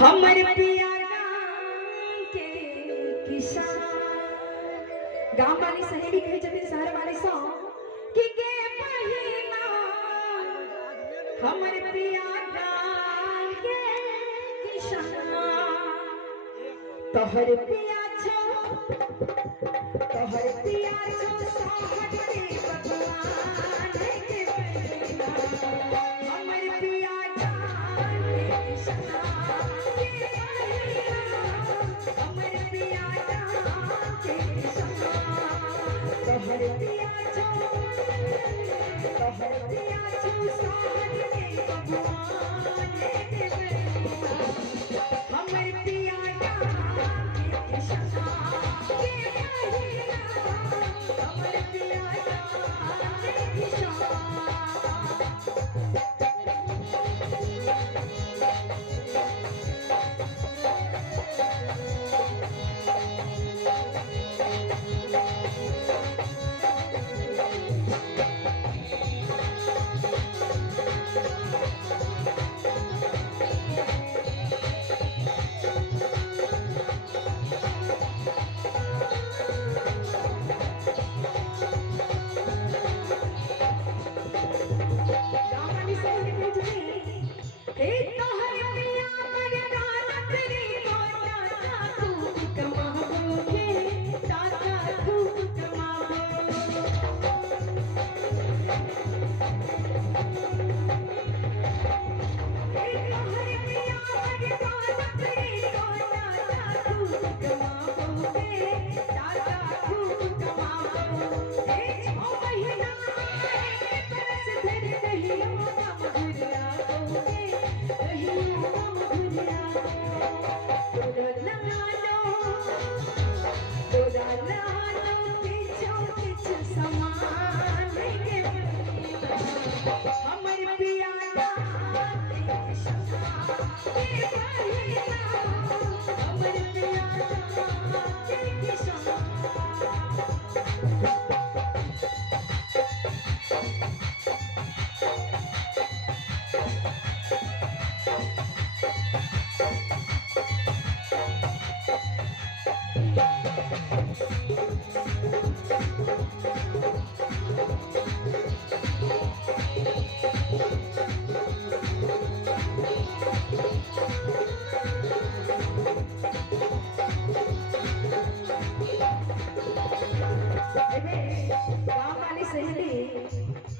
हमर पिया के किसान गांव वाली सहेली कहे छथिन शहर वाले सो कि के पहिना हमर पिया के किसान तोहर पिया छो सहर के भगवान के पहिना हमर पिया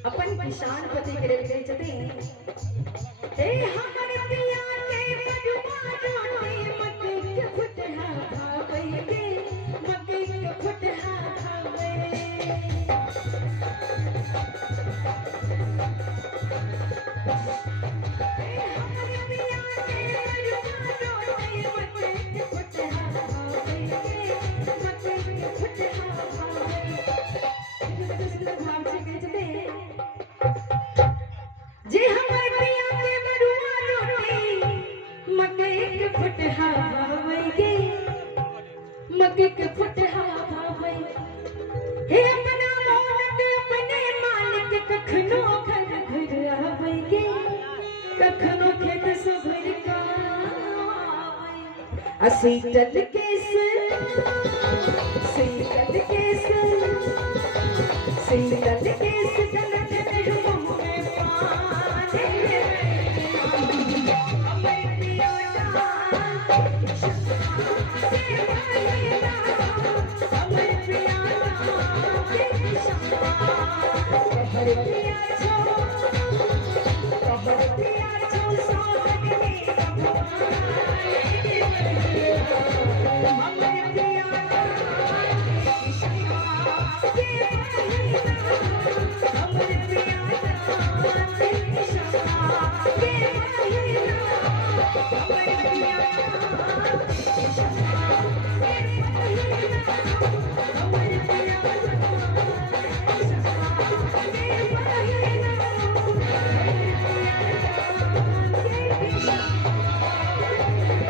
अपन किसान पति करे गए छथिन हे हमर पिया के बजुआ जोनी मकई के फुटहा खावे के मकई के फुटहा खावे हे हमर पिया के बजुआ जोनी मकई के फुटहा खावे के मकई के फुटहा खावे भाव से गए छथिन जे हमर पिया के बरुआ रोटी मकई के फुटहा भावे गे मकई के फुटहा भावे हे अपना मोहन अपने मालिक कखनो घर घर आवे गे कखनो खेत सबर का असीटल केस सीटल केस सीटल केस गलत Hare